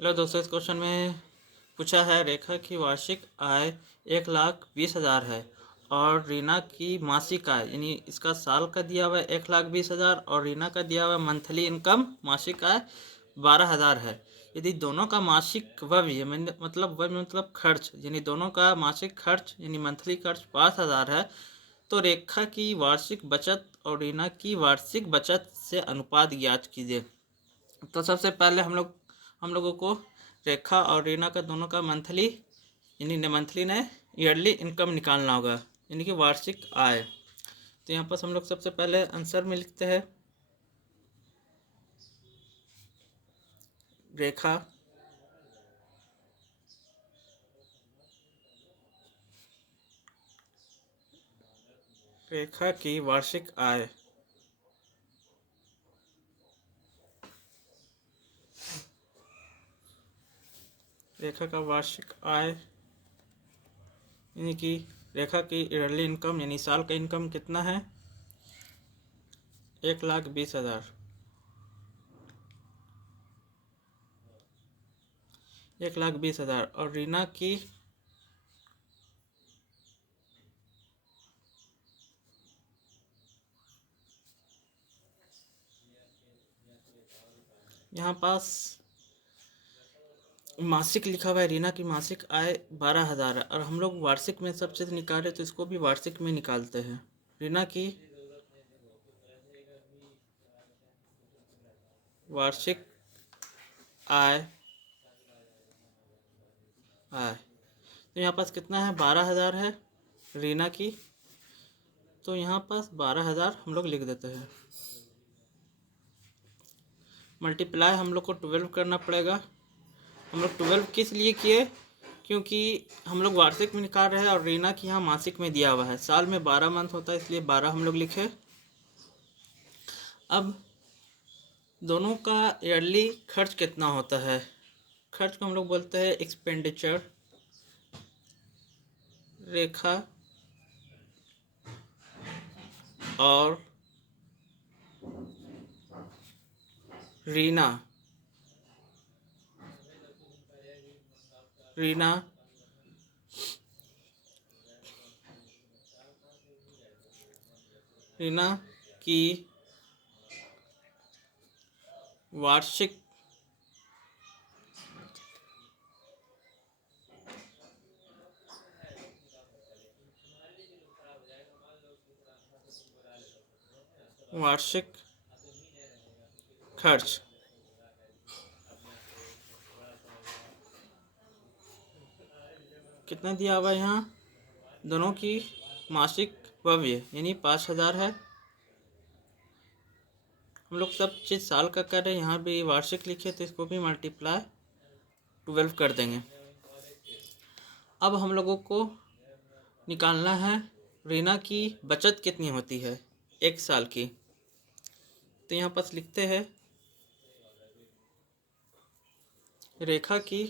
Hello दोस्तों, इस question में पूछा है रेखा की वार्षिक आय 1,20,000 है और रीना की मासिक आय यानी इसका साल का दिया हुआ है 1,20,000 और रीना का दिया हुआ है मंथली इनकम मासिक आय 12,000 है। यदि दोनों का मासिक व्यय मतलब खर्च यानी दोनों का मासिक खर्च यानी मंथली खर्च 5,000 है तो रेखा की वार्षिक बचत और रीना की वार्षिक बचत से अनुपात ज्ञात कीजिए। तो सबसे पहले हम लोगों को रेखा और रीना का दोनों का मंथली ने ईयरली इनकम निकालना होगा यानी कि वार्षिक आय। तो यहाँ पर हम लोग सबसे पहले आंसर में लिखते हैं रेखा की वार्षिक आय यानी कि रेखा की ईयरली इनकम यानी साल का इनकम कितना है 1,20,000। 1,20,000 और रीना की यहाँ पास मासिक लिखा हुआ है। रीना की मासिक आय 12,000 है और हम लोग वार्षिक में सब चीज़ निकाले तो इसको भी वार्षिक में निकालते हैं। रीना की वार्षिक आय तो यहाँ पास कितना है 12,000 है रीना की। तो यहाँ पास 12,000 हम लोग लिख देते हैं। मल्टीप्लाई हम लोग को 12 करना पड़ेगा। हम लोग 12 किस लिए किए, क्योंकि हम लोग वार्षिक में निकाल रहे हैं और रीना की यहाँ मासिक में दिया हुआ है। साल में 12 मंथ होता है इसलिए 12 हम लोग लिखे। अब दोनों का ईयरली खर्च कितना होता है, खर्च को हम लोग बोलते हैं एक्सपेंडिचर। रेखा और रीना की वार्षिक खर्च कितना दिया हुआ है यहाँ, दोनों की मासिक व्यय यानी 5,000 है। हम लोग सब चीज़ साल का कर रहे हैं, यहाँ भी वार्षिक लिखे तो इसको भी मल्टीप्लाई 12 कर देंगे। अब हम लोगों को निकालना है रीना की बचत कितनी होती है एक साल की। तो यहाँ पास लिखते हैं रेखा की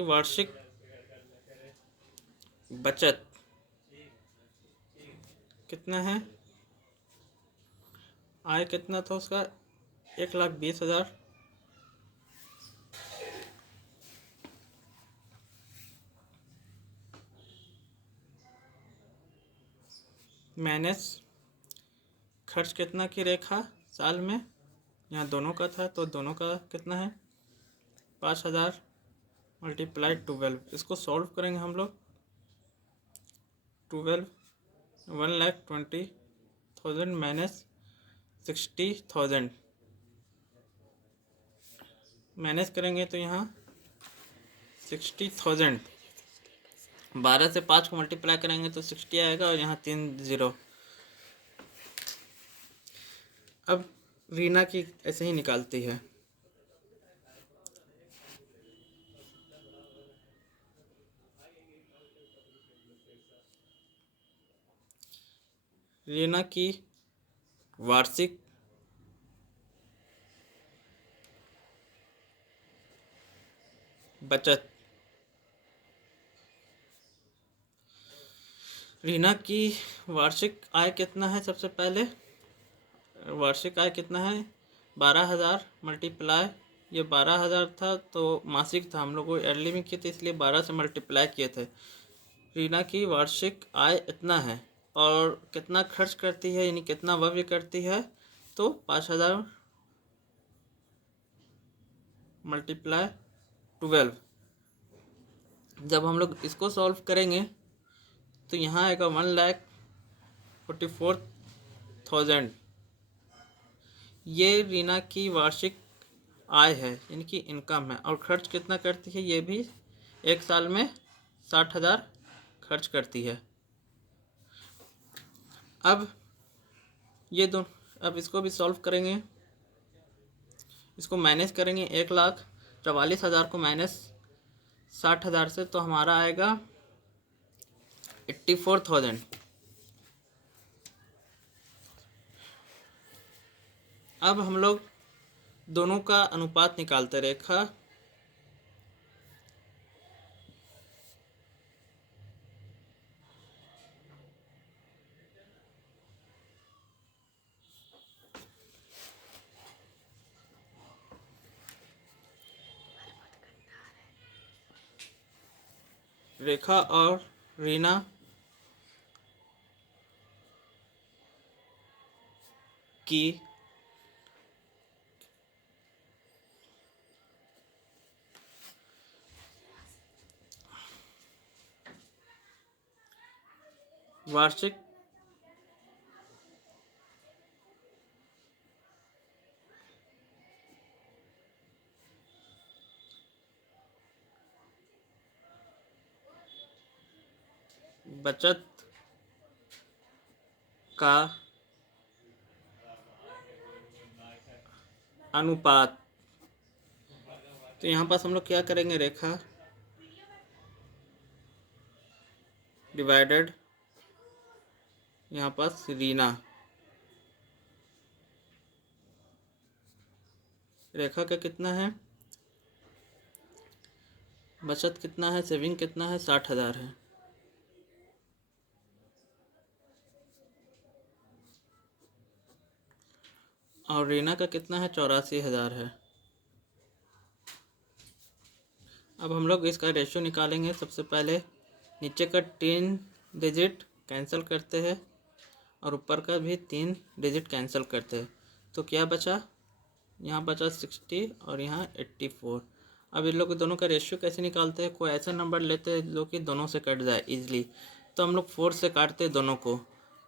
वार्षिक बचत कितना है, आय कितना था उसका 1,20,000 माइनस खर्च कितना की रेखा साल में, यहाँ दोनों का था तो दोनों का कितना है 5,000 मल्टीप्लाई 12। इसको सॉल्व करेंगे हम लोग। 12 1,20,000 माइनस 60,000 माइनस करेंगे तो यहाँ 60,000 12 से 5 को मल्टीप्लाई करेंगे तो 60 आएगा और यहाँ 3 0। अब रीना की ऐसे ही निकालती है। रीना की वार्षिक बचत। रीना की वार्षिक आय कितना है? सबसे पहले वार्षिक आय कितना है? 12,000 मल्टीप्लाई, ये 12,000 था तो मासिक था, हम लोग को ईयरली में किए थे इसलिए 12 से मल्टीप्लाई किए थे। रीना की वार्षिक आय इतना है और कितना खर्च करती है यानी कितना व्यय करती है, तो 5,000 मल्टीप्लाई 12। जब हम लोग इसको सॉल्व करेंगे तो यहाँ आएगा 1,44,000। ये रीना की वार्षिक आय है यानी कि इनकम है। और खर्च कितना करती है? ये भी एक साल में 60,000 खर्च करती है। अब ये अब इसको भी सॉल्व करेंगे, इसको माइनस करेंगे। 1,44,000 को माइनस 60,000 से तो हमारा आएगा 84,000। अब हम लोग दोनों का अनुपात निकालते। रेखा और रीना की वार्षिक बचत का अनुपात। तो यहाँ पास हम लोग क्या करेंगे? रेखा डिवाइडेड यहाँ पास रीना। रेखा का कितना है? बचत कितना है? सेविंग कितना है? 60,000 है। और रीना का कितना है? 84,000 है। अब हम लोग इसका रेशियो निकालेंगे। सबसे पहले नीचे का 3 डिजिट कैंसिल करते हैं और ऊपर का भी 3 डिजिट कैंसिल करते हैं। तो क्या बचा? यहाँ बचा 60 और यहाँ 84। अब इन लोग दोनों का रेशियो कैसे निकालते हैं? कोई ऐसा नंबर लेते हैं जो कि दोनों से कट जाए इजीली। तो हम लोग 4 से काटते हैं दोनों को।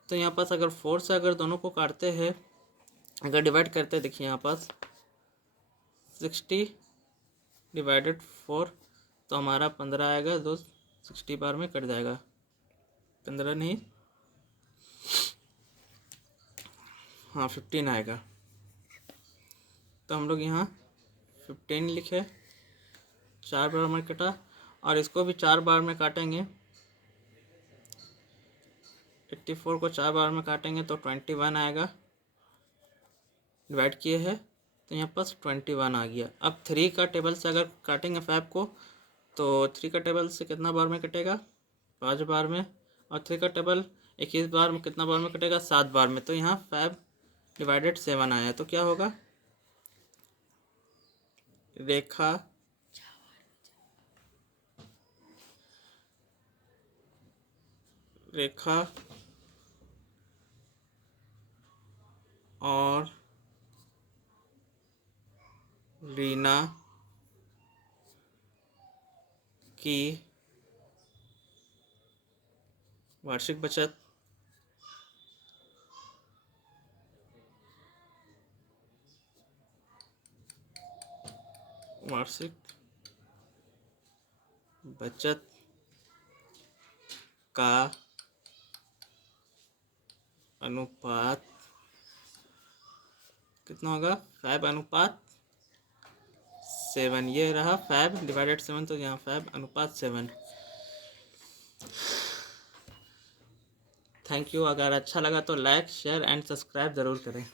तो यहाँ पास अगर 4 से अगर दोनों को काटते हैं, अगर डिवाइड करते हैं, देखिए यहाँ पास 60 डिवाइडेड 4 तो हमारा 15 आएगा। 60 बार में कट जाएगा, 15 नहीं, हाँ 15 आएगा। तो हम लोग यहाँ 15 लिखे, 4 बार में कटा और इसको भी 4 बार में काटेंगे। 84 को 4 बार में काटेंगे तो 21 आएगा। डिवाइड किए हैं तो यहाँ पास 21 आ गया। अब 3 का टेबल से अगर काटेंगे 5 को तो 3 का टेबल से कितना बार में कटेगा? 5 बार में। और 3 का टेबल 21 बार में कितना बार में कटेगा? 7 बार में। तो यहाँ 5 डिवाइडेड 7 आया। तो क्या होगा? रेखा और रीना की वार्षिक बचत का अनुपात कितना होगा? 5:7। ये रहा 5 डिवाइडेड 7, तो यहाँ 5:7। Thank you. अगर अच्छा लगा तो लाइक, शेयर एंड सब्सक्राइब ज़रूर करें।